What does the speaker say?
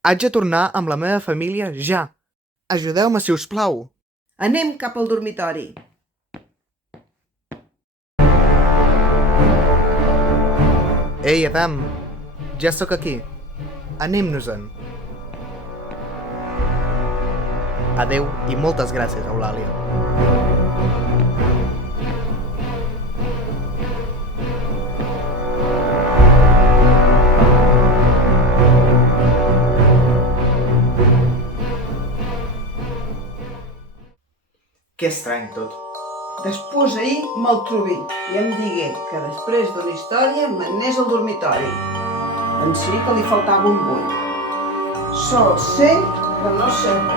Haig de tornar amb la meva família ja. Ajudeu-me, si us plau. Anem cap al dormitori. Ei, Adam, ja sóc aquí. Anem-nos-en. Adeu i moltes gràcies, Eulàlia. Que estrany tot. Després ahir me'l trobé i em digué que després d'una història m'anés al dormitori. Pensé que li faltava un bull. Sol ser que no sé per